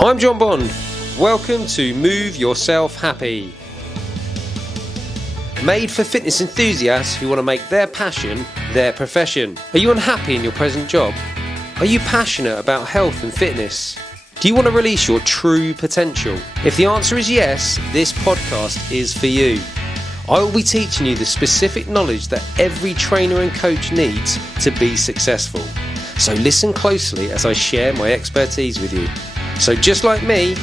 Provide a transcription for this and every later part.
I'm Jon Bond. Welcome to Move Yourself Happy. Made for fitness enthusiasts who want to make their passion their profession. Are you unhappy in your present job? Are you passionate about health and fitness? Do you want to release your true potential? If the answer is yes, this podcast is for you. I will be teaching you the specific knowledge that every trainer and coach needs to be successful. So listen closely as I share my expertise with you. So just like me,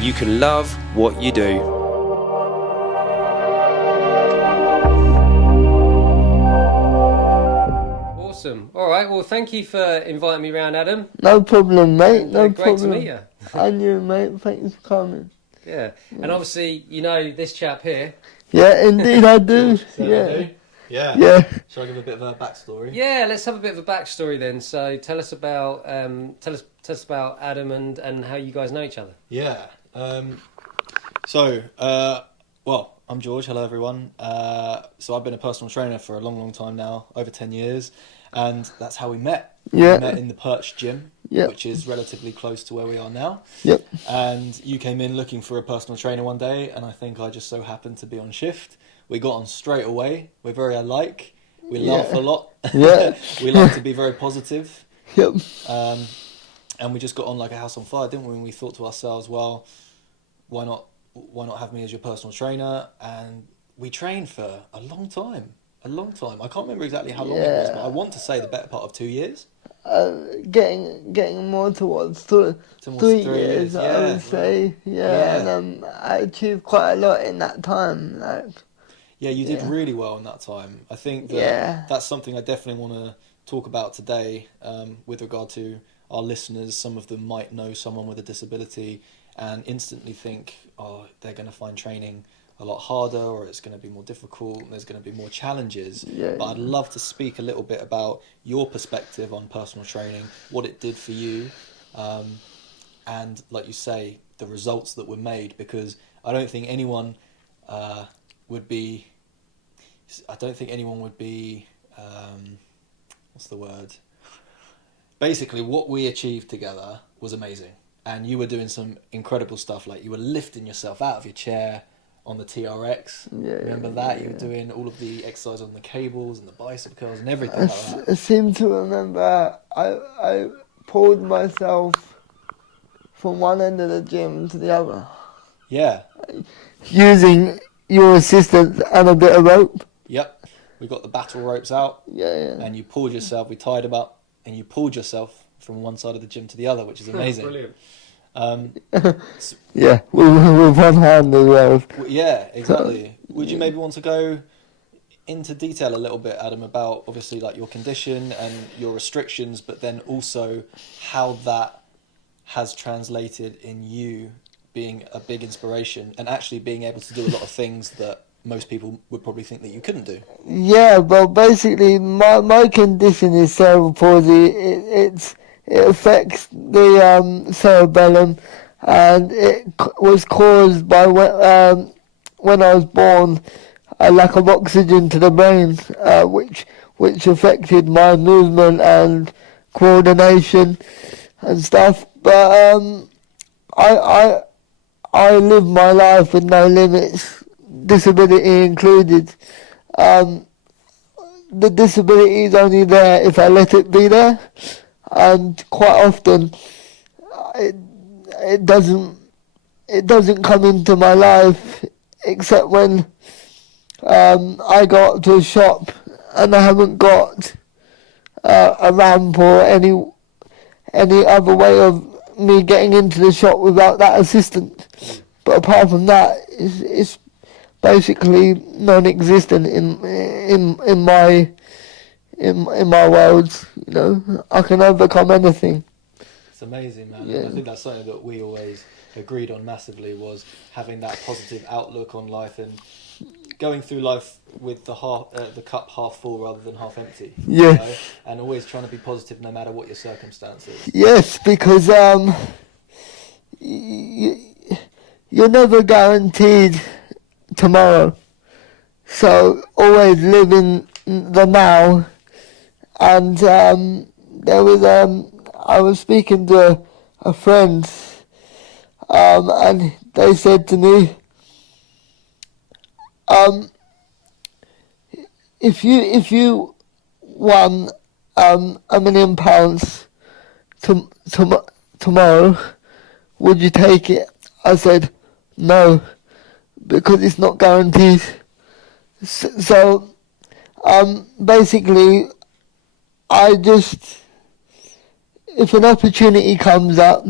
you can love what you do. Awesome. All right. Well, thank you for inviting me around, Adam. No problem, mate. And, no great problem. to meet you. And you, mate. Thanks for coming. Yeah. And obviously, you know this chap here. Yeah, indeed I do. Yeah. Shall I give a bit of a backstory? Yeah. Let's have a bit of a backstory then. So tell us about tell us about Adam and how you guys know each other. Yeah. Well, I'm George. Hello, everyone. So I've been a personal trainer for a long time now, over 10 years. And that's how we met. Yeah. We met in the Perch gym, which is relatively close to where we are now. Yep. And you came in looking for a personal trainer one day, and I think I just so happened to be on shift. We got on straight away. We're very alike. We laugh a lot. Yeah. We like to be very positive. Yep. And we just got on like a house on fire, didn't we? And we thought to ourselves, well, why not have me as your personal trainer? And we trained for a long time. I can't remember exactly how long it was, but I want to say the better part of 2 years. Getting more towards three years, I would say. Yeah. And I achieved quite a lot in that time. Yeah, you did really well in that time. I think that's something I definitely want to talk about today with regard to our listeners. Some of them might know someone with a disability and instantly think, oh, they're going to find training a lot harder, or it's going to be more difficult, and there's going to be more challenges. But I'd love to speak a little bit about your perspective on personal training, what it did for you, and like you say, the results that were made, because I don't think anyone would be, what's the word? Basically, what we achieved together was amazing. And you were doing some incredible stuff, like you were lifting yourself out of your chair on the TRX. Remember that? You were doing all of the exercise on the cables and the bicep curls and everything like that. I seem to remember I pulled myself from one end of the gym to the other. Yeah. Using your assistance and a bit of rope. Yep. We got the battle ropes out. Yeah. And you pulled yourself, we tied them up, and you pulled yourself from one side of the gym to the other, which is amazing. Brilliant. Yeah, with one hand as well. Yeah, exactly. Would you maybe want to go into detail a little bit, Adam, about obviously like your condition and your restrictions, but then also how that has translated in you being a big inspiration and actually being able to do a lot of things that most people would probably think that you couldn't do? Yeah, well, basically, my condition is cerebral palsy. It affects the cerebellum, and it was caused by when I was born, a lack of oxygen to the brain, which affected my movement and coordination and stuff. But I live my life with no limits, disability included. The disability is only there if I let it be there. And quite often, it doesn't come into my life except when I go up to a shop and I haven't got a ramp or any other way of me getting into the shop without that assistance. But apart from that, it's basically non-existent in my world. You know, I can overcome anything. It's amazing, man. Yeah. I think that's something that we always agreed on massively, was having that positive outlook on life and going through life with the cup half full rather than half empty. Yeah. You know? And always trying to be positive no matter what your circumstances. Yes, because you're never guaranteed tomorrow. So always live in the now. And I was speaking to a friend and they said to me, if you won £1 million tomorrow, would you take it? I said no, because it's not guaranteed. So basically, if an opportunity comes up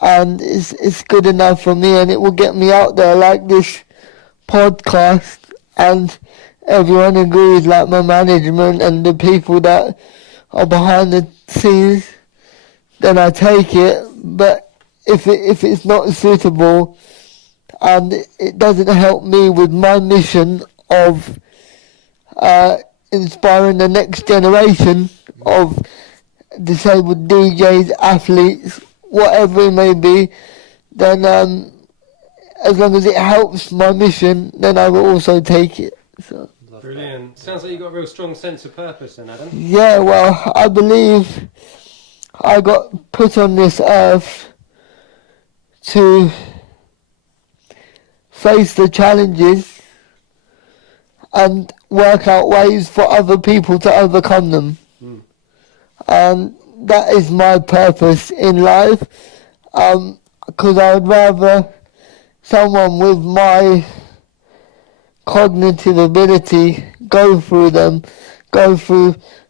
and it's good enough for me and it will get me out there, like this podcast, and everyone agrees, like my management and the people that are behind the scenes, then I take it. But if it's not suitable and it doesn't help me with my mission of inspiring the next generation of disabled DJs, athletes, whatever it may be, then as long as it helps my mission, then I will also take it. So. Brilliant. Sounds like you've got a real strong sense of purpose then, Adam. Yeah, well, I believe I got put on this earth to face the challenges and work out ways for other people to overcome them. And that is my purpose in life, because I would rather someone with my cognitive ability go through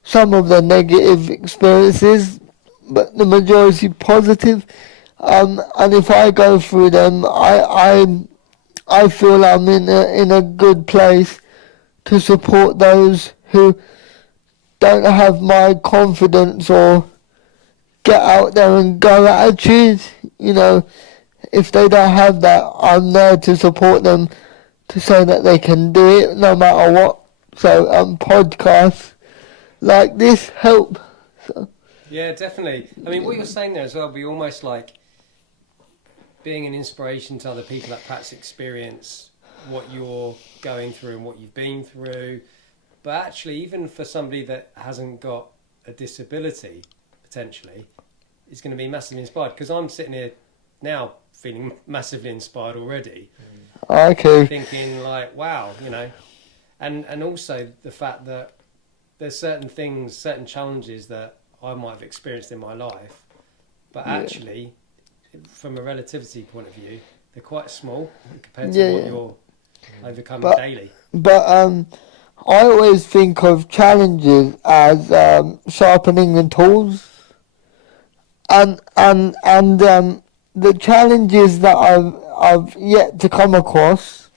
some of the negative experiences, but the majority positive. And if I go through them, I feel I'm in a good place to support those who don't have my confidence or get out there and go attitude. You know, if they don't have that, I'm there to support them to say that they can do it no matter what. So podcasts like this help. So. Yeah, definitely. I mean, what you're saying there as well be almost like being an inspiration to other people that perhaps experience what you're going through and what you've been through. But actually, even for somebody that hasn't got a disability, potentially, is going to be massively inspired. Because I'm sitting here now feeling massively inspired already. Okay. Thinking like, wow, you know. And also the fact that there's certain things, certain challenges that I might have experienced in my life, but actually, from a relativity point of view, they're quite small compared to what you're overcoming daily. But I always think of challenges as sharpening the tools, and the challenges that I've yet to come across,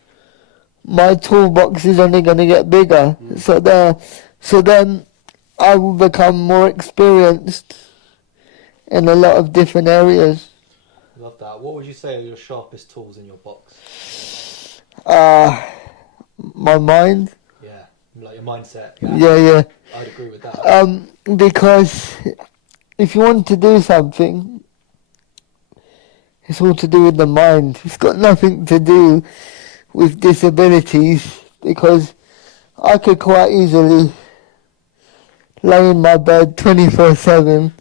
my toolbox is only going to get bigger. So then I will become more experienced in a lot of different areas. Love that. What would you say are your sharpest tools in your box? My mind. Yeah, like your mindset. Yeah. I'd agree with that. Because if you want to do something, it's all to do with the mind. It's got nothing to do with disabilities, because I could quite easily lay in my bed 24/7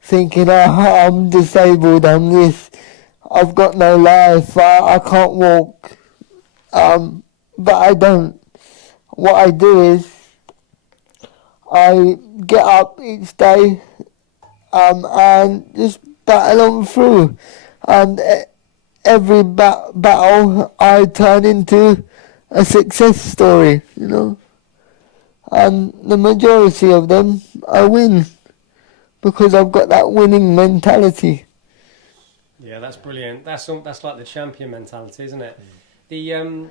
thinking, I'm disabled, I'm this, I've got no life, I can't walk. But I don't. What I do is I get up each day and just battle on through. And every battle I turn into a success story, you know. And the majority of them I win, because I've got that winning mentality. Yeah, that's brilliant. That's like the champion mentality, isn't it? The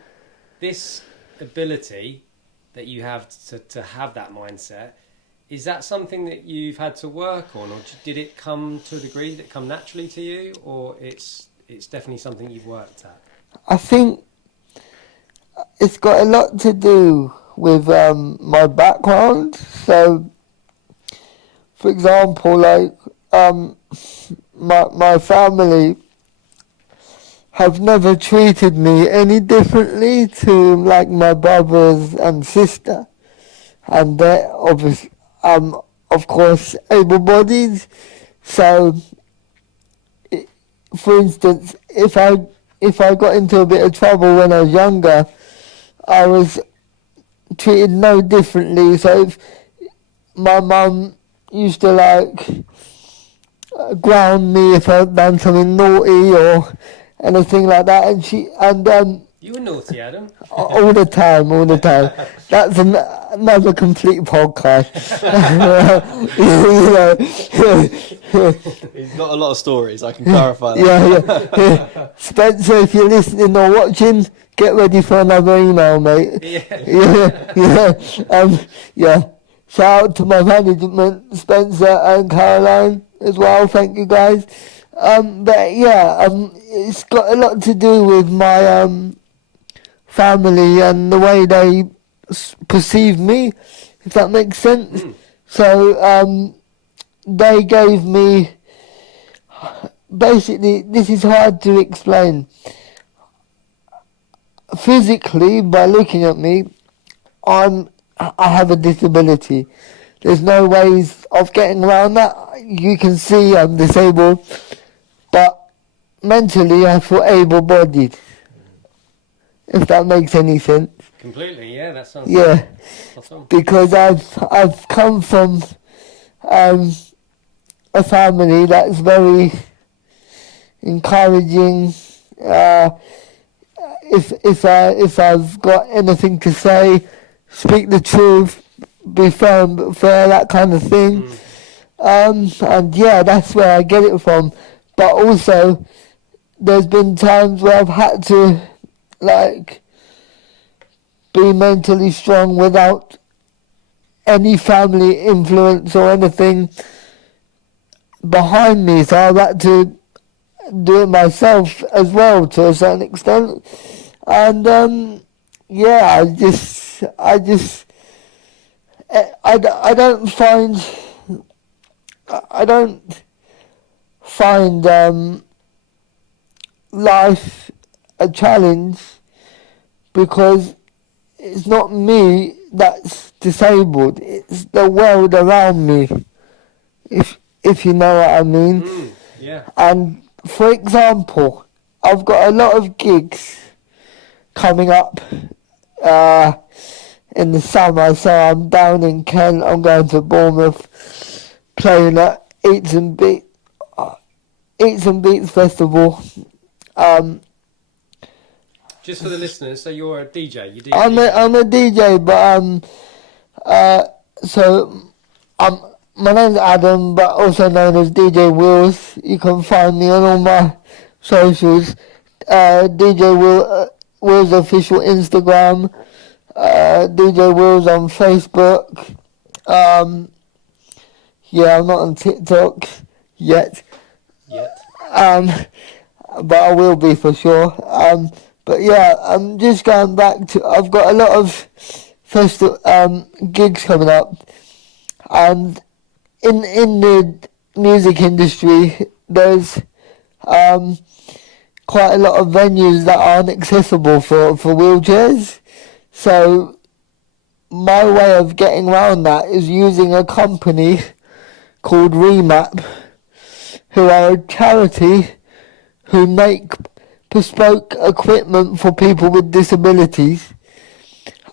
this ability that you have to have that mindset, is that something that you've had to work on, or did it come to a degree? Did it come naturally to you, or it's definitely something you've worked at? I think it's got a lot to do with my background. So, for example, like my family have never treated me any differently to like my brothers and sister, and they're obviously of course able-bodied. So for instance, if I got into a bit of trouble when I was younger, I was treated no differently. So if my mum used to like ground me if I'd done something naughty or anything like that, and You were naughty, Adam. all the time. That's another complete podcast. He's got a lot of stories, I can clarify that. Yeah. Spencer, if you're listening or watching, get ready for another email, mate. Yeah. Shout out to my management, Spencer and Caroline as well. Thank you, guys. It's got a lot to do with my family and the way they perceive me, if that makes sense. So they gave me, basically, this is hard to explain. Physically, by looking at me, I have a disability. There's no ways of getting around that. You can see I'm disabled, but mentally I feel able-bodied, if that makes any sense. Completely, yeah, that sounds awesome. Because I've come from a family that's very encouraging. If I've got anything to say, speak the truth, be firm but fair, that kind of thing. And yeah, that's where I get it from. But also, there's been times where I've had to, like, be mentally strong without any family influence or anything behind me. So I've had to do it myself as well to a certain extent. And I don't find life a challenge, because it's not me that's disabled, it's the world around me, if you know what I mean. Yeah. And for example, I've got a lot of gigs coming up in the summer. So I'm down in Kent, I'm going to Bournemouth, playing at Eats and Beats Festival. Just for the listeners, so you're a DJ. I'm a DJ, but my name's Adam, but also known as DJ Wills. You can find me on all my socials. DJ Wills official Instagram. DJ Wills on Facebook. I'm not on TikTok yet. But I will be for sure. But yeah, I'm just going back to, I've got a lot of gigs coming up, and in the music industry, there's quite a lot of venues that aren't accessible for wheelchairs. So my way of getting around that is using a company called Remap, who are a charity who make bespoke equipment for people with disabilities.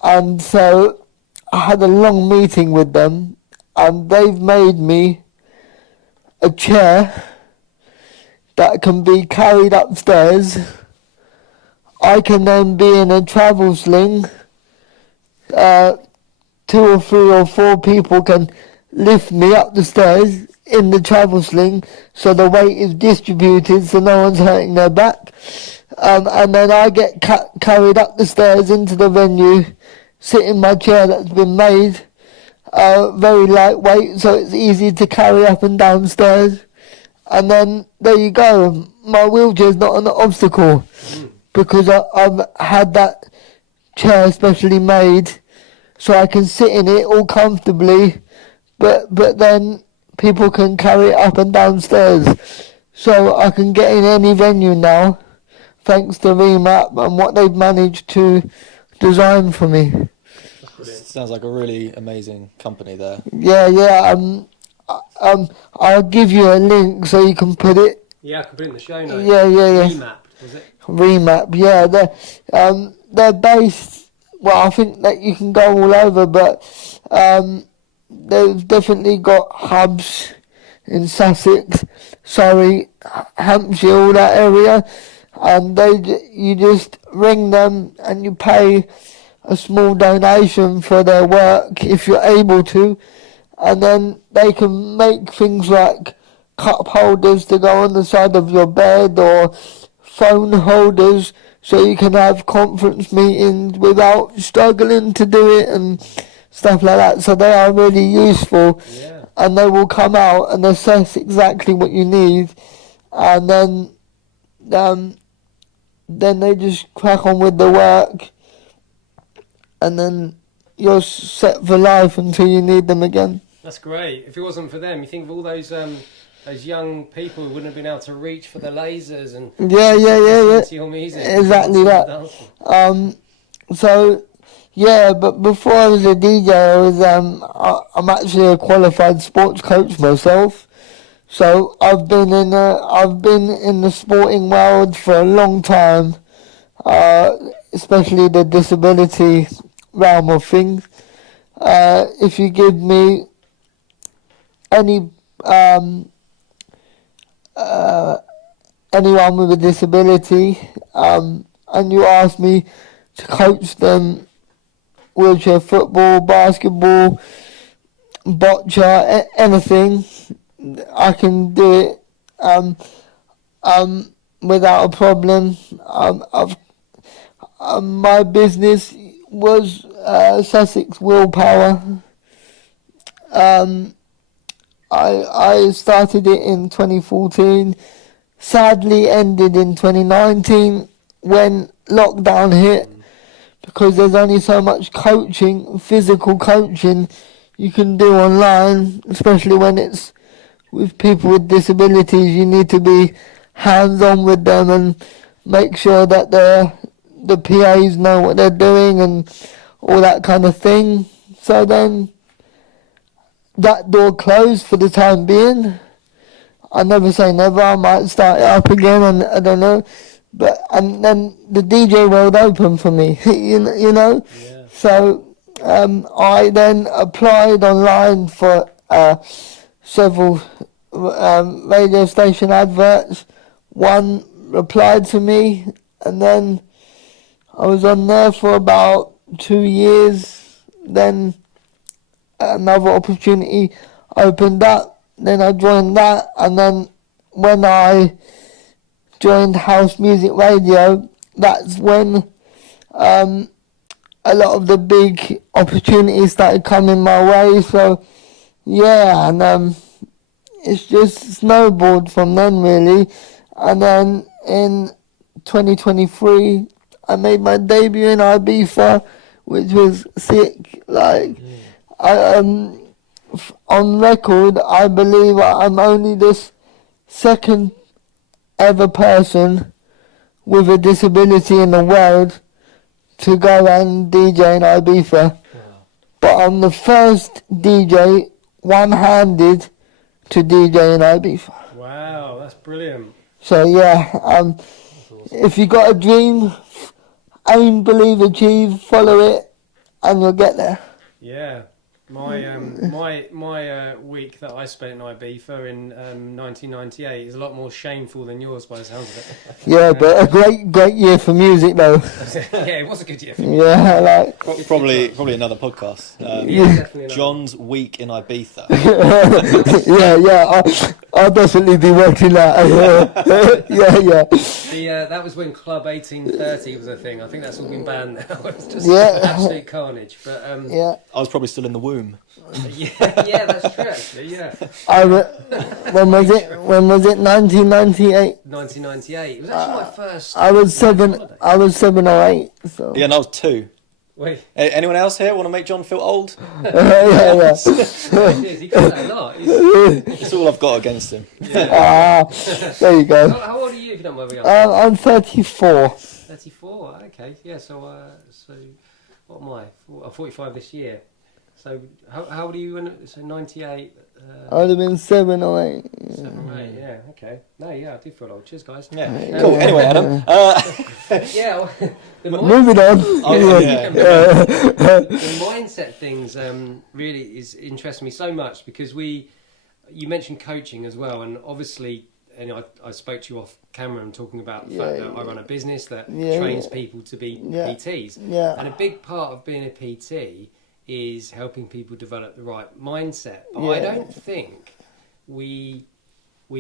And so I had a long meeting with them, and they've made me a chair that can be carried upstairs. I can then be in a travel sling. 2 or 3 or 4 people can lift me up the stairs in the travel sling, so the weight is distributed so no one's hurting their back. And then I get carried up the stairs into the venue, sit in my chair that's been made, very lightweight, so it's easy to carry up and down stairs. And then there you go, my wheelchair's not an obstacle, because I've had that chair specially made so I can sit in it all comfortably, but then people can carry it up and down stairs. So I can get in any venue now, thanks to Remap and what they've managed to design for me. Sounds like a really amazing company there. Yeah. I'll give you a link so you can put it Yeah, I could put it in the show notes. Yeah. Remapped, was it? Remap, yeah. They're based. Well, I think that you can go all over, but they've definitely got hubs in Sussex, Surrey, Hampshire, all that area, and you just ring them and you pay a small donation for their work if you're able to, and then they can make things like cup holders to go on the side of your bed or phone holders so you can have conference meetings without struggling to do it and stuff like that. So they are really useful, and they will come out and assess exactly what you need, and then they just crack on with the work, and then you're set for life until you need them again. That's great. If it wasn't for them, you think of all those young people who wouldn't have been able to reach for the lasers and listen to your music. Exactly that. So yeah, but before I was a DJ, I'm actually a qualified sports coach myself. So I've been in the sporting world for a long time, especially the disability realm of things. If you give me anyone with a disability, and you ask me to coach them wheelchair football, basketball, boccia, anything, I can do it without a problem. My business was Sussex Willpower. I started it in 2014, sadly ended in 2019 when lockdown hit, because there's only so much coaching, physical coaching you can do online, especially when it's with people with disabilities. You need to be hands-on with them and make sure that the PAs know what they're doing and all that kind of thing. So then that door closed for the time being. I never say never, I might start it up again, and I don't know. And then the DJ world opened for me, you know? Yeah. So I then applied online for several radio station adverts. One replied to me, and then I was on there for about 2 years. Then another opportunity opened up, then I joined that, and then when I joined House Music Radio, that's when a lot of the big opportunities started coming my way. So yeah, and it's just snowballed from then really. And then in 2023 I made my debut in Ibiza, which was sick. Like on record, I believe I'm only this second ever person with a disability in the world to go and DJ in Ibiza. Wow. But I'm the first DJ one-handed to DJ in Ibiza. Wow, that's brilliant. So yeah, awesome. If you got a dream, aim, believe, achieve, follow it, and you'll get there. Yeah. My week that I spent in Ibiza in 1998 is a lot more shameful than yours by the sounds of it. Yeah, but a great year for music though. Yeah, it was a good year for music. Yeah, like probably another podcast. Definitely John's week in Ibiza. I'll definitely be watching that. Yeah. That was when Club 1830 was a thing. I think that's all been banned now. It's just absolute carnage. But I was probably still in the womb. Yeah, that's true actually. Yeah. When was it? 1998. 1998. It was actually my first. I was 7 or 8. So. Yeah, and I was 2. Wait. Anyone else here want to make John feel old? Yeah. He got that a lot. It's all I've got against him. Yeah. There you go. How old are you if you don't mind me asking? I'm 34. 34. Okay. Yeah. So what am I? I'm 45 this year. So how old are you when? So 98. I would have been 7 or 8. 7 or 8. Yeah. Okay. No. Yeah. I do feel old. Cheers, guys. Yeah. Cool. Anyway, Adam. Yeah. Well, Moving on. The mindset things really interests me so much because you mentioned coaching as well, and obviously, I spoke to you off camera and talking about the fact that I run a business that trains people to be PTs, and a big part of being a PT is helping people develop the right mindset. But I don't think we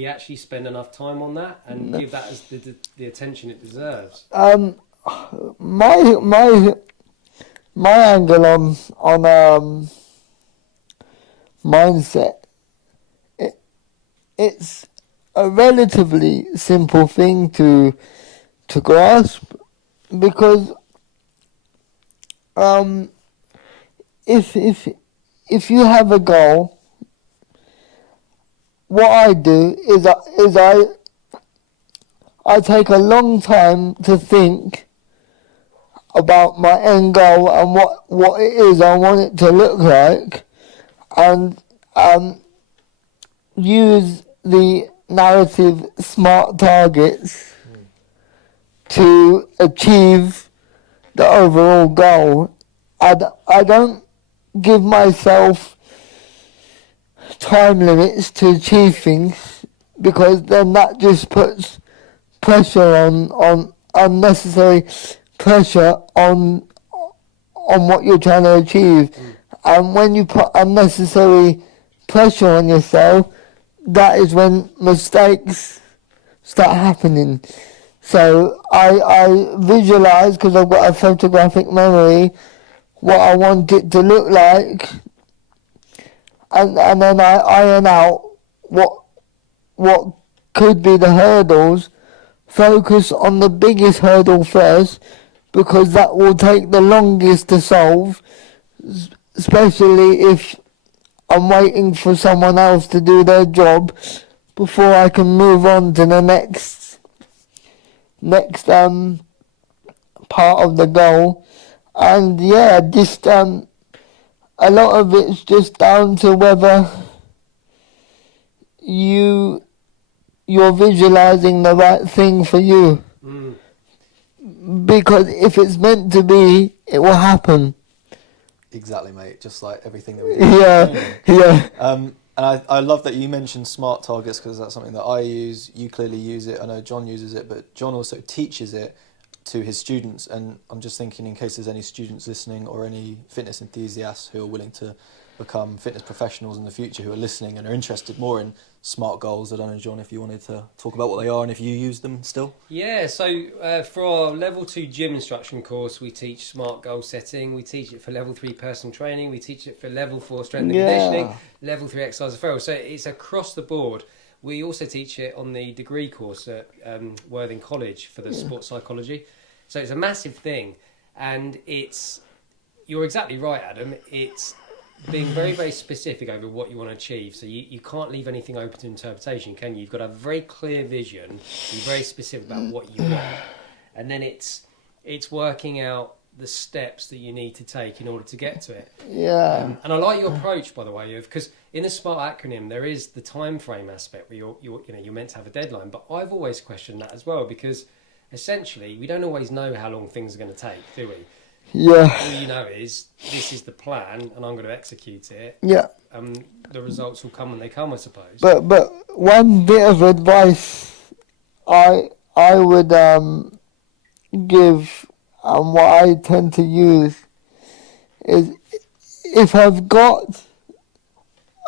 actually spend enough time on that and give that as the attention it deserves. My angle on mindset, it's a relatively simple thing to grasp, because if you have a goal, what I do is I take a long time to think about my end goal and what it is I want it to look like, and use the narrative SMART targets to achieve the overall goal. I don't give myself time limits to achieve things, because then that just puts pressure on unnecessary pressure on what you're trying to achieve. And when you put unnecessary pressure on yourself, that is when mistakes start happening. So I visualize, because I've got a photographic memory, what I want it to look like, and then I iron out what could be the hurdles. Focus on the biggest hurdle first, because that will take the longest to solve, especially if I'm waiting for someone else to do their job before I can move on to the next part of the goal. And just a lot of it's just down to whether you're visualizing the right thing for you. Because if it's meant to be, it will happen. Exactly, mate. Just like everything that we do. Yeah. And I love that you mentioned SMART targets, because that's something that I use. You clearly use it. I know John uses it, but John also teaches it to his students. And I'm just thinking, in case there's any students listening or any fitness enthusiasts who are willing to become fitness professionals in the future, who are listening and are interested more in SMART goals, I don't know, John, if you wanted to talk about what they are and if you use them still. Yeah, so for our level 2 gym instruction course, we teach SMART goal setting. We teach it for level 3 personal training. We teach it for level 4 strength and conditioning, level 3 exercise referral. So it's across the board. We also teach it on the degree course at Worthing College for the sports psychology. So it's a massive thing, and you're exactly right, Adam. It's being very, very specific over what you want to achieve. So you can't leave anything open to interpretation, can you? You've got to have a very clear vision, be very specific about what you want. And then it's working out the steps that you need to take in order to get to it. Yeah. And I like your approach, by the way, because in the SMART acronym, there is the time frame aspect where you're meant to have a deadline. But I've always questioned that as well, because essentially we don't always know how long things are going to take, do we? Yeah. All you know is this is the plan, and I'm going to execute it. Yeah. The results will come when they come, I suppose. But one bit of advice I would give, and what I tend to use, is if I've got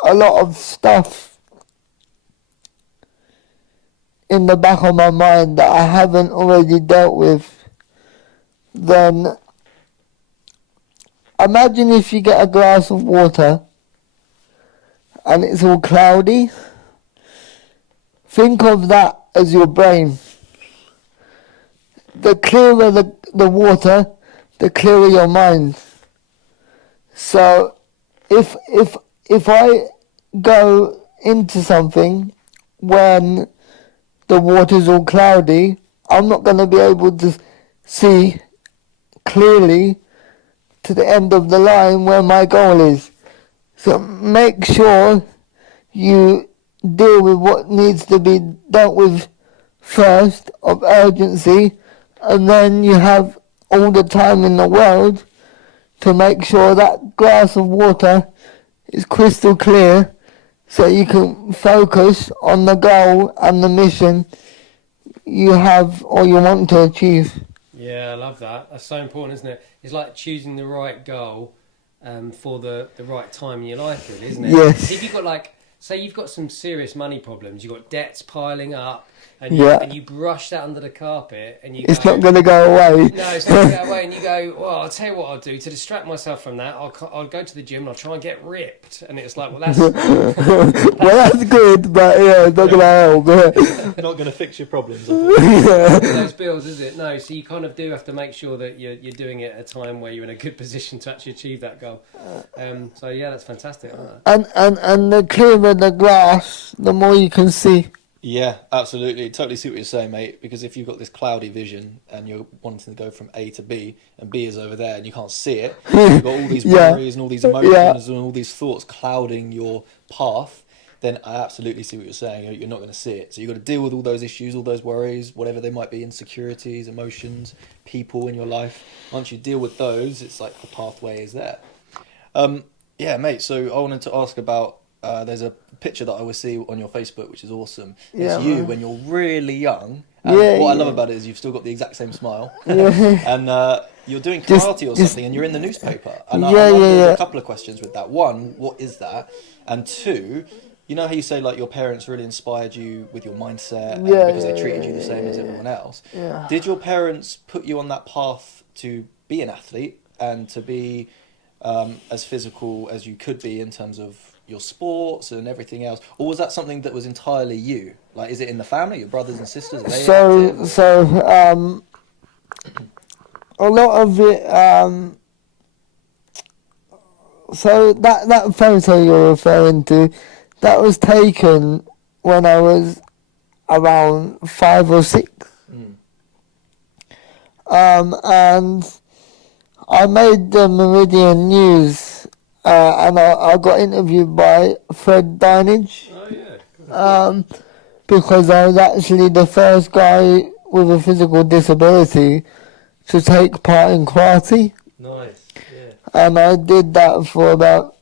a lot of stuff in the back of my mind that I haven't already dealt with, then imagine if you get a glass of water and it's all cloudy. Think of that as your brain. The clearer the water, the clearer your mind. So if I go into something when the water's all cloudy, I'm not going to be able to see clearly to the end of the line where my goal is. So make sure you deal with what needs to be dealt with first of urgency, and then you have all the time in the world to make sure that glass of water is crystal clear so you can focus on the goal and the mission you have or you want to achieve. Yeah, I love that. That's so important, isn't it? It's like choosing the right goal for the right time in your life, really, isn't it? Yes. If you've got, like, say you've got some serious money problems, you've got debts piling up, and you brush that under the carpet, and it's not going to go away. No, it's not going to go away, and you go, well, I'll tell you what I'll do to distract myself from that. I'll go to the gym and I'll try and get ripped, and it's like, well, that's that's good, but yeah, it's not going to help. Not going to fix your problems. Those bills, is it? No, so you kind of do have to make sure that you're doing it at a time where you're in a good position to actually achieve that goal. So yeah, that's fantastic. And the clearer the glass, the more you can see. Yeah, absolutely. Totally see what you're saying, mate. Because if you've got this cloudy vision and you're wanting to go from A to B, and B is over there and you can't see it, you've got all these worries and all these emotions and all these thoughts clouding your path, then I absolutely see what you're saying. You're not going to see it. So you've got to deal with all those issues, all those worries, whatever they might be, insecurities, emotions, people in your life. Once you deal with those, it's like the pathway is there. Yeah, mate. So I wanted to ask about, there's a picture that I always see on your Facebook, which is awesome. It's you when you're really young. And what I love about it is you've still got the exact same smile. And you're doing karate or something, and you're in the newspaper. And I wonder a couple of questions with that. One, what is that? And two, you know how you say like your parents really inspired you with your mindset because they treated you the same as everyone else. Did your parents put you on that path to be an athlete and to be as physical as you could be in terms of your sports and everything else, or was that something that was entirely you? Like, is it in the family, your brothers and sisters? So a lot of it. So that photo you're referring to, that was taken when I was around 5 or 6. And I made the Meridian News. And I got interviewed by Fred Dinage. Because I was actually the first guy with a physical disability to take part in karate. Nice, yeah. And I did that for about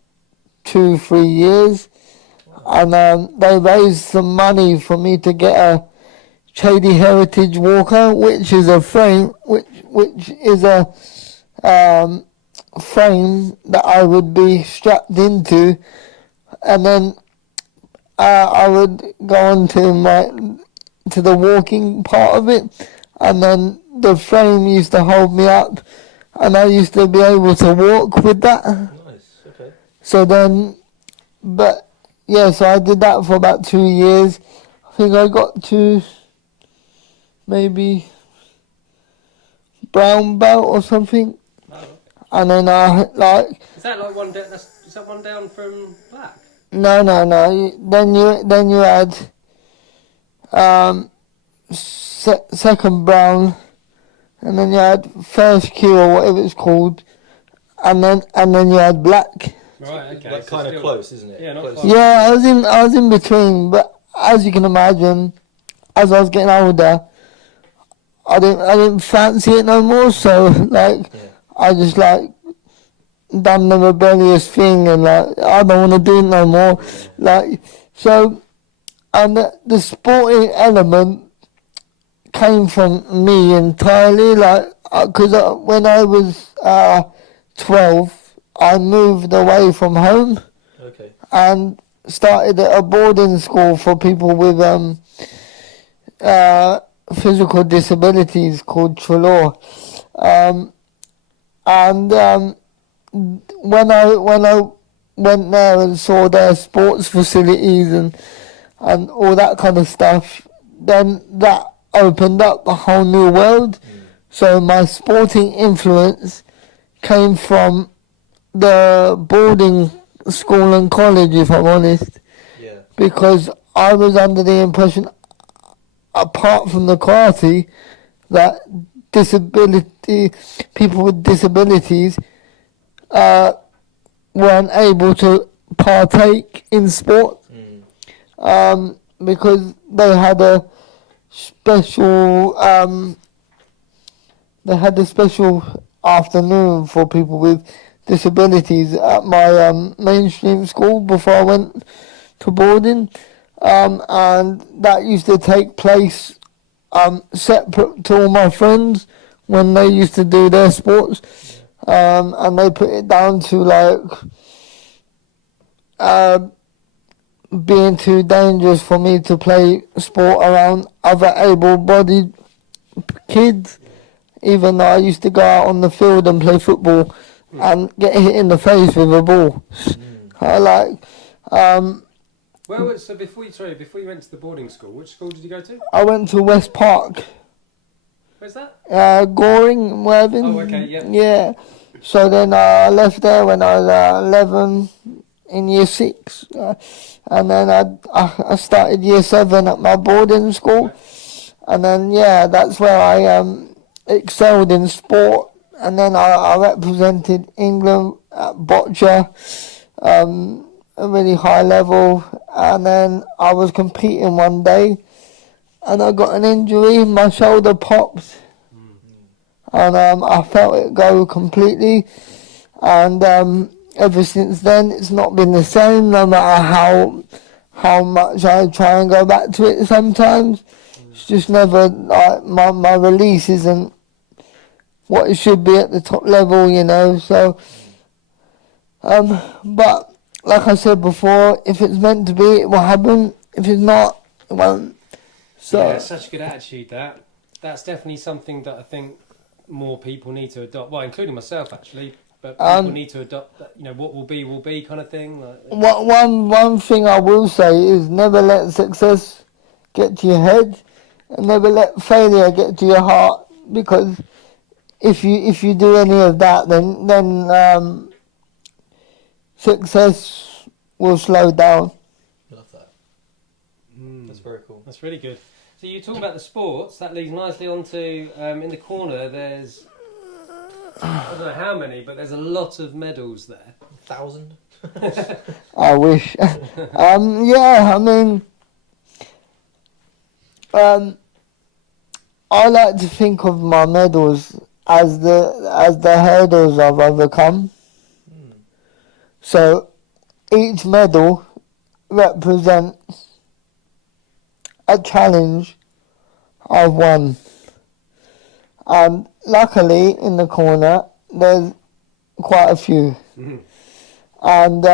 2-3 years. And they raised some money for me to get a Chady Heritage Walker, which is a frame, which is a frame that I would be strapped into, and then I would go on to the walking part of it, and then the frame used to hold me up, and I used to be able to walk with that. Nice, okay. So then, so I did that for about 2 years. I think I got to maybe brown belt or something. And then Is that like one down? Is that one down from black? No. Then you had second brown, and then you had first Q or whatever it's called, and then you had black. Right. Okay. Like kind of close, isn't it? Yeah. Not close. Yeah, I was in between, but as you can imagine, as I was getting older, I didn't fancy it no more. So I just done the rebellious thing, and I don't want to do it no more. And the sporting element came from me entirely. Because when I was 12, I moved away from home. Okay. And started at a boarding school for people with physical disabilities called Trelaw. When I went there and saw their sports facilities and all that kind of stuff, then that opened up a whole new world. So my sporting influence came from the boarding school and college, if I'm honest. Yeah. Because I was under the impression, apart from the karate, that people with disabilities weren't able to partake in sport. Because they had a special afternoon for people with disabilities at my mainstream school before I went to boarding, and that used to take place separate to all my friends when they used to do their sports, and they put it down to like being too dangerous for me to play sport around other able-bodied kids, even though I used to go out on the field and play football and get hit in the face with a ball. So before you went to the boarding school, which school did you go to? I went to West Park. Where's that? Goring, Worthing. Oh, okay, yeah. Yeah. So then I left there when I was 11 in year 6. And then I started year 7 at my boarding school. And then, that's where I excelled in sport. And then I represented England at boccia, a really high level. And then I was competing one day and I got an injury, my shoulder popped. And I felt it go completely. And ever since then, it's not been the same, no matter how much I try and go back to it sometimes. It's just never, like, my release isn't what it should be at the top level, you know, so, but, like I said before, if it's meant to be, it will happen. If it's not, it won't. So, yeah, it's such a good attitude, that. That's definitely something that I think more people need to adopt, well, including myself, actually, but people need to adopt that, you know, what will be kind of thing. Like, one thing I will say is never let success get to your head, and never let failure get to your heart, because if you do any of that, then success will slow down. Love that. That's very cool. That's really good. So you talk about the sports, that leads nicely on to, in the corner there's, I don't know how many, but there's a lot of medals there. 1,000? I wish. I mean, I like to think of my medals as the hurdles I've overcome. So each medal represents a challenge I've won. And luckily in the corner there's quite a few. And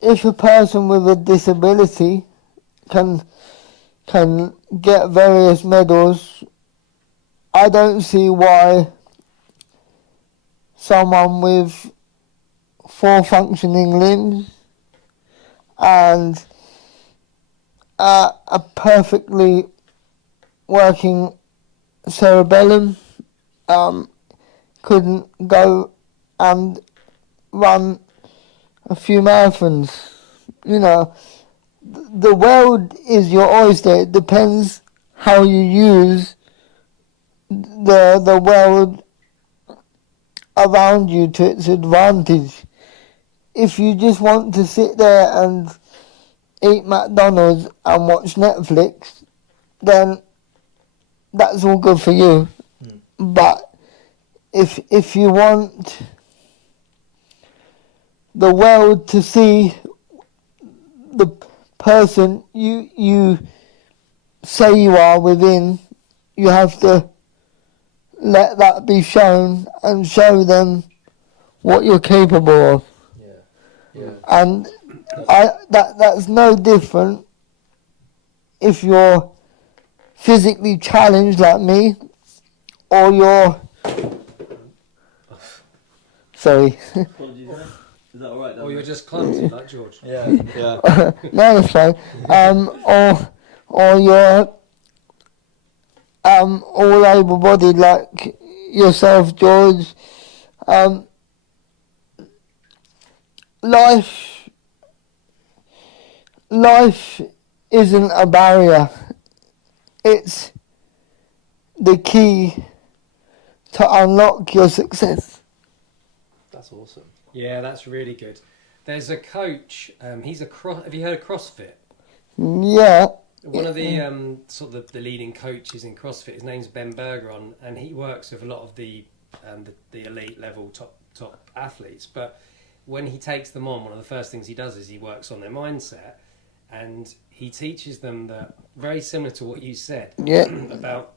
if a person with a disability can get various medals, I don't see why someone with 4 functioning limbs and a perfectly working cerebellum couldn't go and run a few marathons. You know, the world is your oyster. It depends how you use the world around you to its advantage. If you just want to sit there and eat McDonald's and watch Netflix, then that's all good for you. But if you want the world to see the person you say you are within, you have to let that be shown and show them what you're capable of. Yeah. And that's no different if you're physically challenged like me, or you're sorry. Apologies, is that alright? Or you're just clumsy like George. Yeah. No, that's fine. Or you're all able-bodied like yourself, George. Life isn't a barrier. It's the key to unlock your success. That's awesome. Yeah, that's really good. There's a coach. He's a Have you heard of CrossFit? Yeah. One of the sort of the leading coaches in CrossFit. His name's Ben Bergeron, and he works with a lot of the elite level top athletes. But when he takes them on, one of the first things he does is he works on their mindset, and he teaches them that, very similar to what you said, about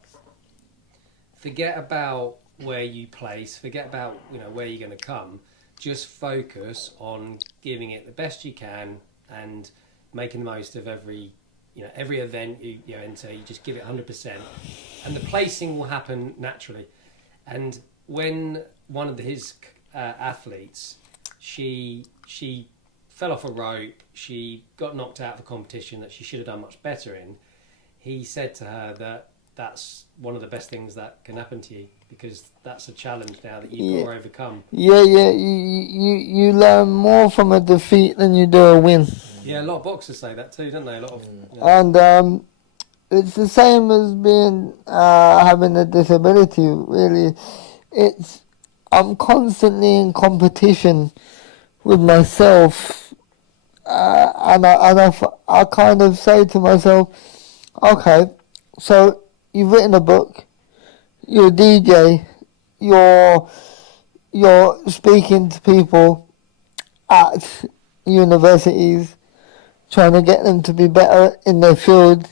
forget about where you place, forget about where you're going to come. Just focus on giving it the best you can and making the most of every event you enter. You just give it 100%, and the placing will happen naturally. And when one of his athletes, she fell off a rope, she got knocked out of a competition that she should have done much better in. He said to her that's one of the best things that can happen to you, because that's a challenge now that you've got to overcome. Yeah. You learn more from a defeat than you do a win. Yeah, a lot of boxers say that too, don't they? A lot of. And it's the same as being having a disability. Really, I'm constantly in competition with myself, and I kind of say to myself, okay, so you've written a book, you're a DJ, you're speaking to people at universities, trying to get them to be better in their field.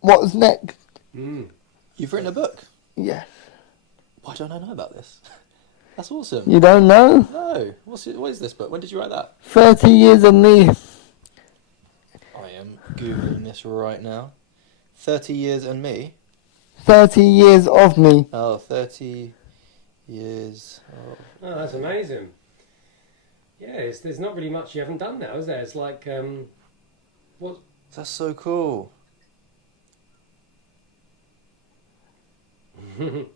What's next? You've written a book? Yes. Why don't I know about this? That's awesome. You don't know? No. What is this book? When did you write that? 30 years of me. I am Googling this right now. 30 years and me? 30 years of me. Oh, 30 years of... Oh, that's amazing. Yeah, there's not really much you haven't done now, is there? It's like, what? That's so cool. Look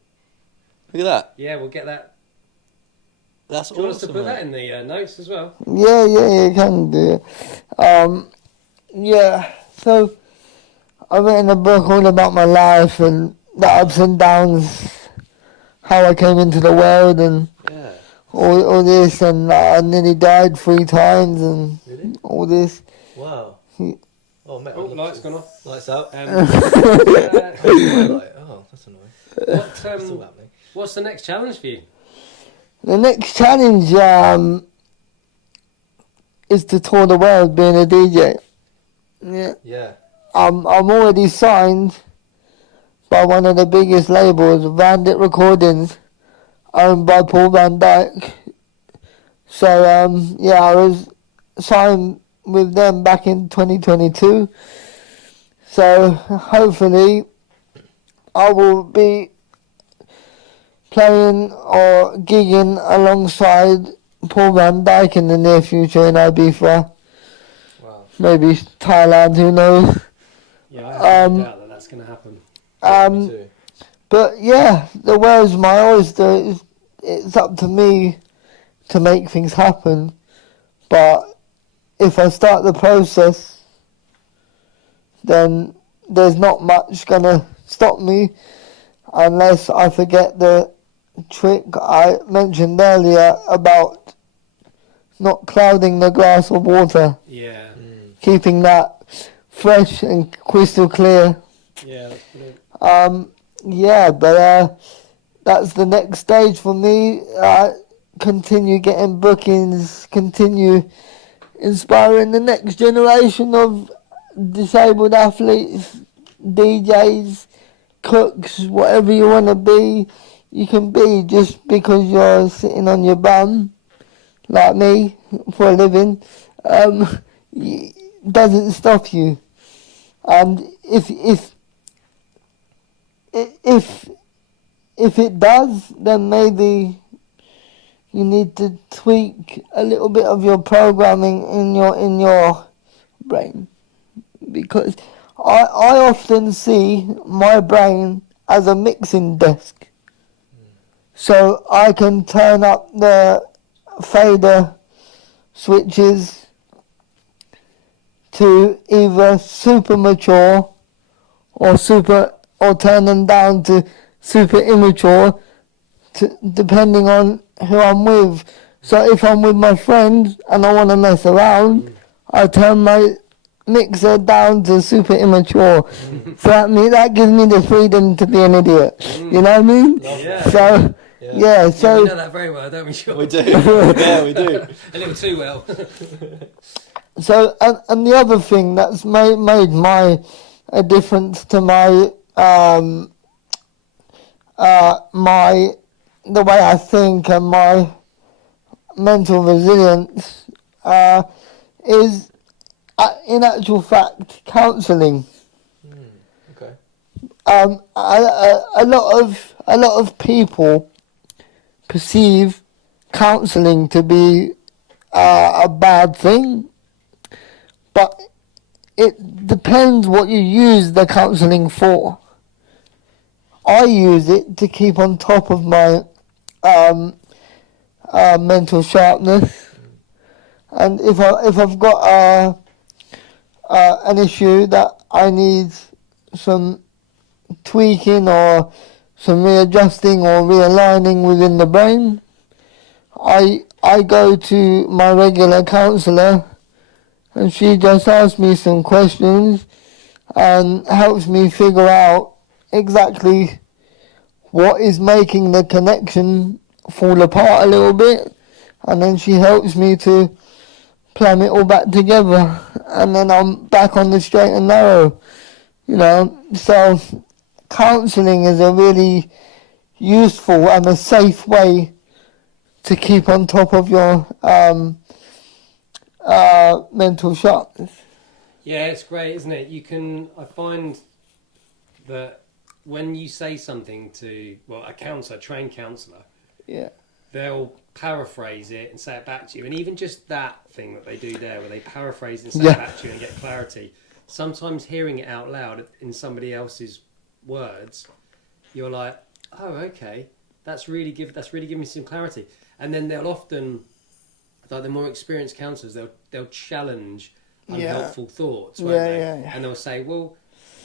at that. Yeah, we'll get that. That's awesome. Do you want us to put mate. that in the notes as well? Yeah, you can do it. Yeah, so I've written a book all about my life and the ups and downs, how I came into the world, and all this, and I nearly died 3 times, and really? All this. Wow. Oh, mate. Oh, lights gone off. Lights out. Oh, that's annoying. What's the next challenge for you? The next challenge is to tour the world being a DJ. Yeah. I'm already signed by one of the biggest labels, Bandit Recordings, owned by Paul Van Dyke. So I was signed with them back in 2022. So hopefully I will be playing or gigging alongside Paul Van Dyke in the near future in Ibiza. Wow. Maybe Thailand, who knows. Yeah, I have no doubt that that's going to happen. Me too. But yeah, the world's my oyster. It's up to me to make things happen. But if I start the process, then there's not much going to stop me unless I forget the trick I mentioned earlier about not clouding the glass of water. Yeah. Keeping that fresh and crystal clear. Yeah, that's brilliant. But that's the next stage for me. Continue getting bookings, continue inspiring the next generation of disabled athletes, DJs, cooks, whatever you want to be, you can be just because you're sitting on your bum, like me, for a living, doesn't stop you. And if it does, then maybe you need to tweak a little bit of your programming in your brain, because I often see my brain as a mixing desk, so I can turn up the fader switches to either super mature or turn them down to super immature depending on who I'm with. So if I'm with my friends and I want to mess around, I turn my mixer down to super immature. So that gives me the freedom to be an idiot. You know what I mean? Yeah. So yeah, so we know that very well, don't we, Sean? We do. Yeah, we do. A little too well. So and the other thing that's made a difference to my the way I think and my mental resilience is in actual fact counselling. Okay. A lot of people perceive counselling to be a bad thing, but it depends what you use the counselling for. I use it to keep on top of my mental sharpness, and if I've got an issue that I need some tweaking or some readjusting or realigning within the brain, I go to my regular counsellor, and she just asks me some questions and helps me figure out exactly what is making the connection fall apart a little bit, and then she helps me to plumb it all back together, and then I'm back on the straight and narrow, you know. So counselling is a really useful and a safe way to keep on top of your mental sharpness. Yeah, it's great, isn't it? I find that when you say something to, a counsellor, a trained counsellor, Yeah. they'll paraphrase it and say it back to you. And even just that thing that they do there, where they paraphrase it and say it back to you and get clarity, sometimes hearing it out loud in somebody else's words, you're like, oh, okay, that's really giving me some clarity. And then they'll often, like the more experienced counsellors, they'll challenge unhelpful thoughts, won't they? Yeah. And they'll say, well,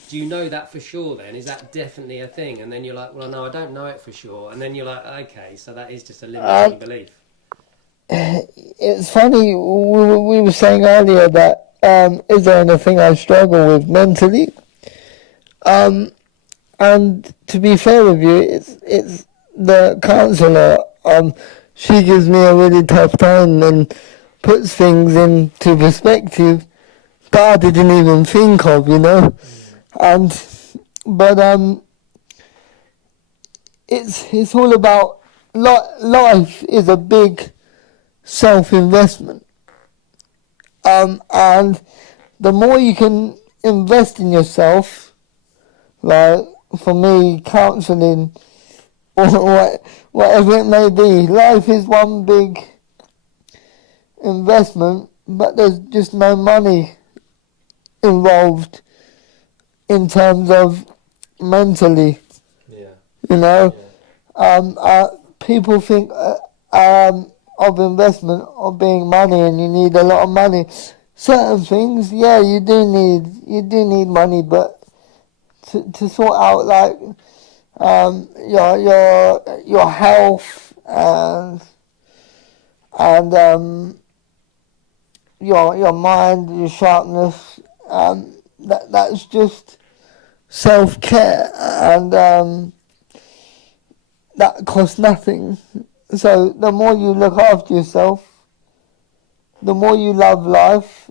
do you know that for sure then? Is that definitely a thing? And then you're like, well, no, I don't know it for sure. And then you're like, okay, so that is just a limiting belief. It's funny, we were saying earlier that is there anything I struggle with mentally? And to be fair with you, it's the counsellor. She gives me a really tough time and puts things into perspective that I didn't even think of, you know. But it's all about life is a big self-investment, and the more you can invest in yourself, like for me, counselling or whatever it may be, life is one big investment, but there's just no money involved in terms of mentally. You know, people think of investment of being money, and you need a lot of money. Certain things, yeah, you do need money, but to sort out like your health and your mind, your sharpness, that's just self-care, and that costs nothing. So the more you look after yourself, the more you love life,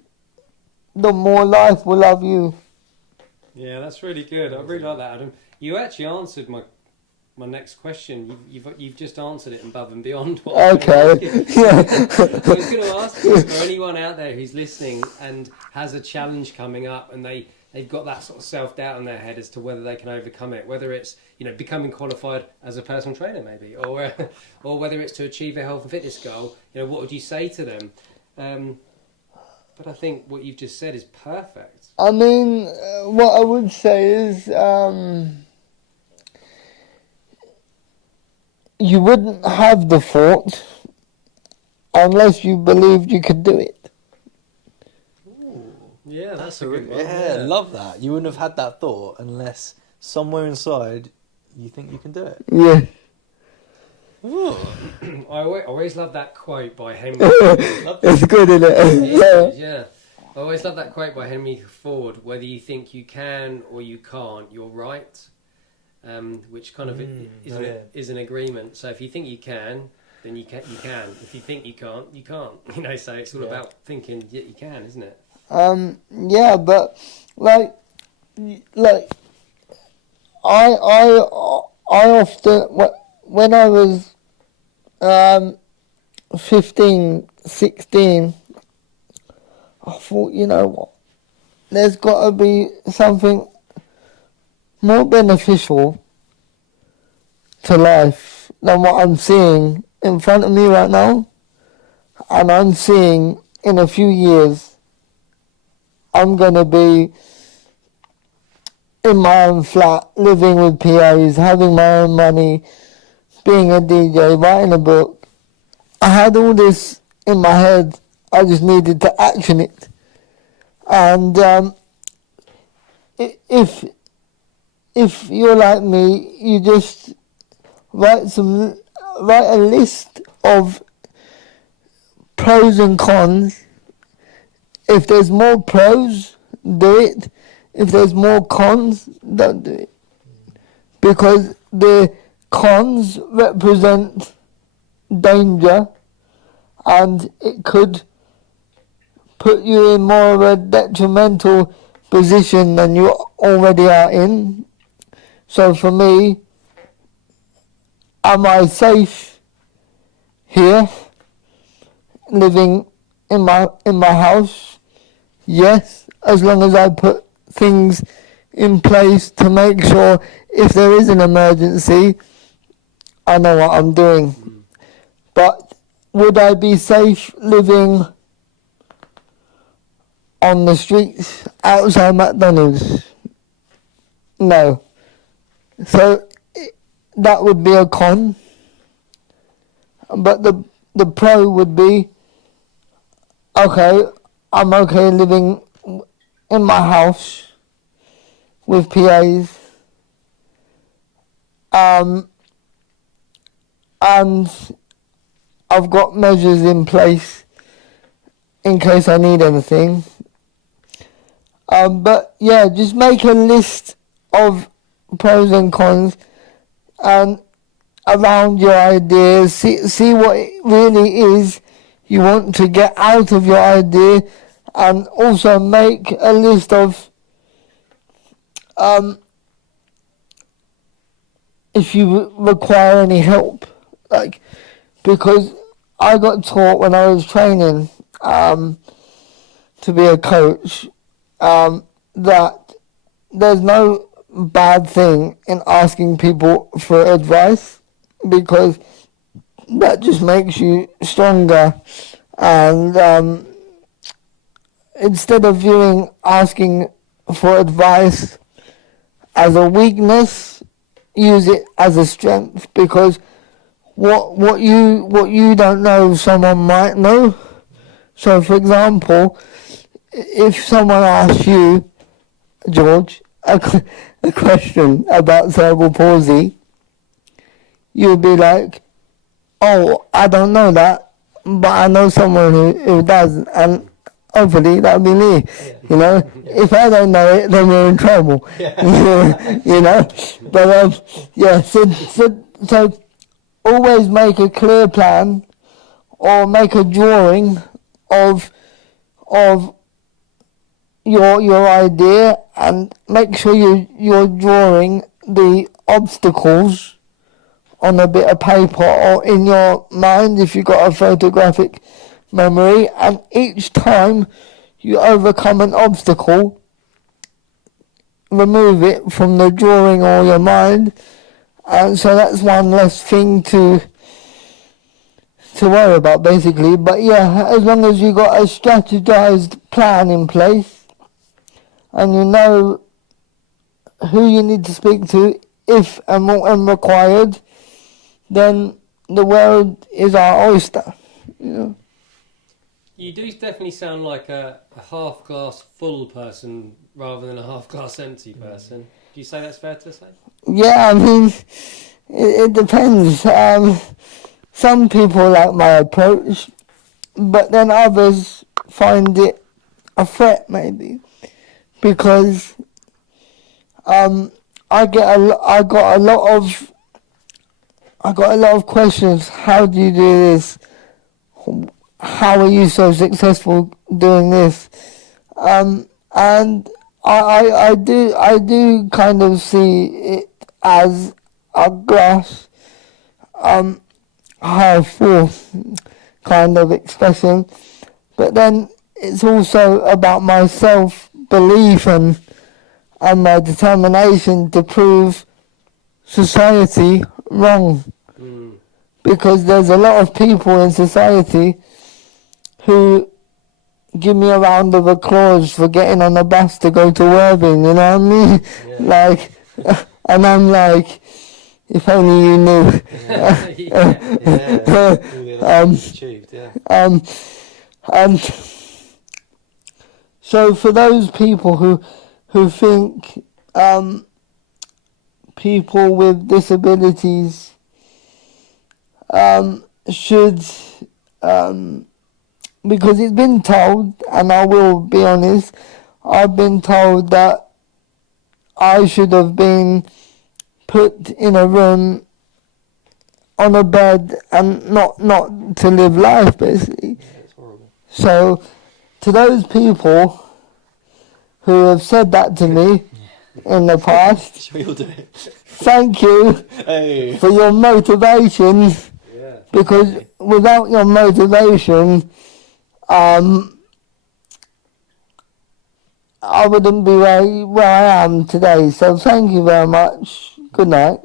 the more life will love you. Yeah, that's really good. I really like that, Adam. You actually answered my next question. You've just answered it above and beyond what I was going to ask you. Yeah. I was going to ask you, for anyone out there who's listening and has a challenge coming up, and they've got that sort of self-doubt in their head as to whether they can overcome it, whether it's becoming qualified as a personal trainer maybe, or whether it's to achieve their health and fitness goal, what would you say to them? But I think what you've just said is perfect. I mean, what I would say is you wouldn't have the thought unless you believed you could do it. Yeah, that's a good one. Yeah, love that. You wouldn't have had that thought unless somewhere inside you think you can do it. Yeah. I always love that quote by Henry. It's good, isn't it? Yeah. I always love that quote by Henry Ford. Whether you think you can or you can't, you're right. Which kind of is an agreement. So if you think you can, then you can. If you think you can't, you can't. So it's all about thinking you can, isn't it? Yeah, but like I often when I was 15, 16, I thought, you know what, there's got to be something more beneficial to life than what I'm seeing in front of me right now. And I'm seeing in a few years I'm going to be in my own flat, living with PAs, having my own money, being a DJ, writing a book. I had all this in my head. I just needed to action it. And if you're like me, you just write a list of pros and cons. If there's more pros, do it. If there's more cons, don't do it. Because the cons represent danger, and it could put you in more of a detrimental position than you already are in. So for me, am I safe here, living in my house? Yes, as long as I put things in place to make sure if there is an emergency, I know what I'm doing. But would I be safe living on the streets outside McDonald's? No. So that would be a con. But the pro would be, okay, I'm okay living in my house with PAs, and I've got measures in place in case I need anything. But yeah, just make a list of pros and cons and around your ideas. See what it really is you want to get out of your idea, and also make a list of if you require any help, like, because I got taught when I was training to be a coach that there's no bad thing in asking people for advice, because that just makes you stronger. And instead of viewing asking for advice as a weakness, use it as a strength, because what you don't know, someone might know. So, for example, if someone asks you, George, a question about cerebral palsy, you'll be like, oh, I don't know that, but I know someone who does, and hopefully that'll be me. You know, if I don't know it, then we're in trouble. You know, but yeah. So always make a clear plan, or make a drawing of your idea, and make sure you're drawing the obstacles on a bit of paper or in your mind if you've got a photographic memory, and each time you overcome an obstacle, remove it from the drawing or your mind, and so that's one less thing to worry about, basically. But yeah, as long as you've got a strategized plan in place and you know who you need to speak to if and when required, then the world is our oyster. You know? You do definitely sound like a half glass full person rather than a half glass empty person. Do you say that's fair to say? Yeah, I mean, It depends. Some people like my approach, but then others find it a threat, maybe, because I got a lot of questions. How do you do this? How are you so successful doing this? And I do kind of see it as a glass half full kind of expression, but then it's also about my self-belief and my determination to prove society wrong. Because there's a lot of people in society who give me a round of applause for getting on the bus to go to Worthing, you know what I mean? Yeah. Like, and I'm like, if only you knew. And so for those people who think people with disabilities should, because it's been told, and I will be honest, I've been told that I should have been put in a room on a bed and not to live life, basically. Yeah, it's horrible. So to those people who have said that to me in the past, Sure you'll do it. thank you for your motivation, because without your motivation, I wouldn't be where I am today. So thank you very much. Good night.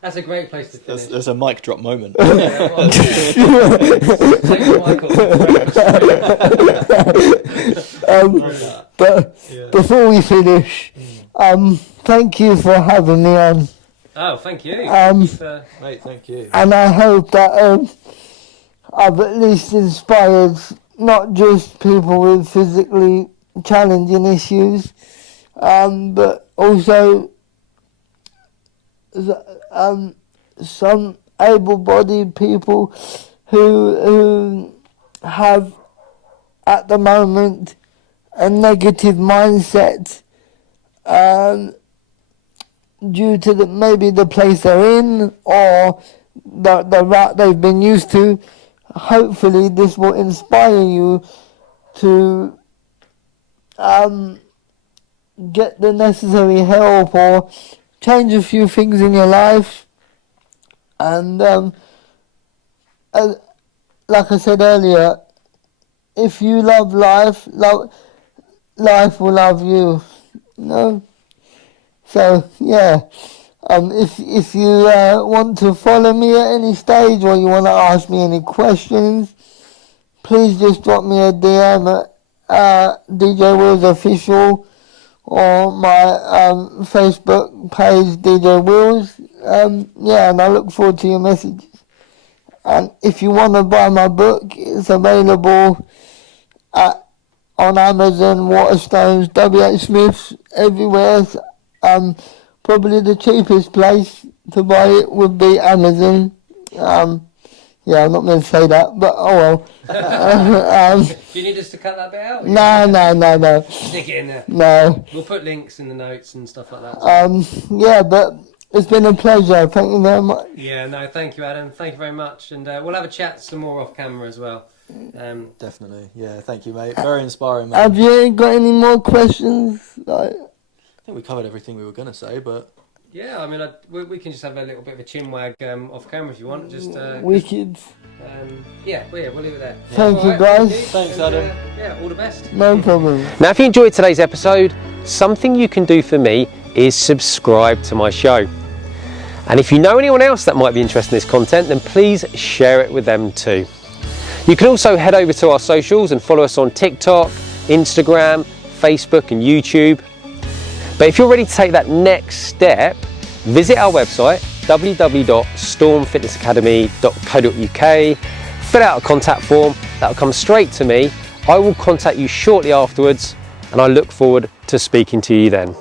That's a great place to finish. There's a mic drop moment. Take the mic off. But before we finish, thank you for having me on. Oh, thank you. Mate, thank you. And I hope that I've at least inspired not just people with physically challenging issues, but also some able-bodied people who have at the moment a negative mindset due to maybe the place they're in or the route they've been used to. Hopefully this will inspire you to get the necessary help or change a few things in your life. And like I said earlier, if you love life, life will love you. You know? So yeah, if you want to follow me at any stage or you want to ask me any questions, please just drop me a DM at DJ Wills Official or my Facebook page, DJ Wills. Yeah, and I look forward to your messages. And if you want to buy my book, it's available on Amazon, Waterstones, WH Smiths, everywhere. Probably the cheapest place to buy it would be Amazon. Yeah, I'm not going to say that, but oh well. Do you need us to cut that bit out? No. Stick it in there. No. We'll put links in the notes and stuff like that. Yeah, but it's been a pleasure. Thank you very much. Yeah, no, thank you, Adam. Thank you very much. And we'll have a chat some more off camera as well. Definitely. Yeah, thank you, mate. Very inspiring, mate. Have you got any more questions? I think we covered everything we were going to say, but... Yeah, I mean, we can just have a little bit of a chin wag off camera if you want. Just wicked. Yeah, we'll leave it there. Thank you, guys. Thanks, Adam. Yeah, all the best. No problem. Now, if you enjoyed today's episode, something you can do for me is subscribe to my show. And if you know anyone else that might be interested in this content, then please share it with them too. You can also head over to our socials and follow us on TikTok, Instagram, Facebook and YouTube. But if you're ready to take that next step, visit our website www.stormfitnessacademy.co.uk, fill out a contact form, that'll come straight to me. I will contact you shortly afterwards and I look forward to speaking to you then.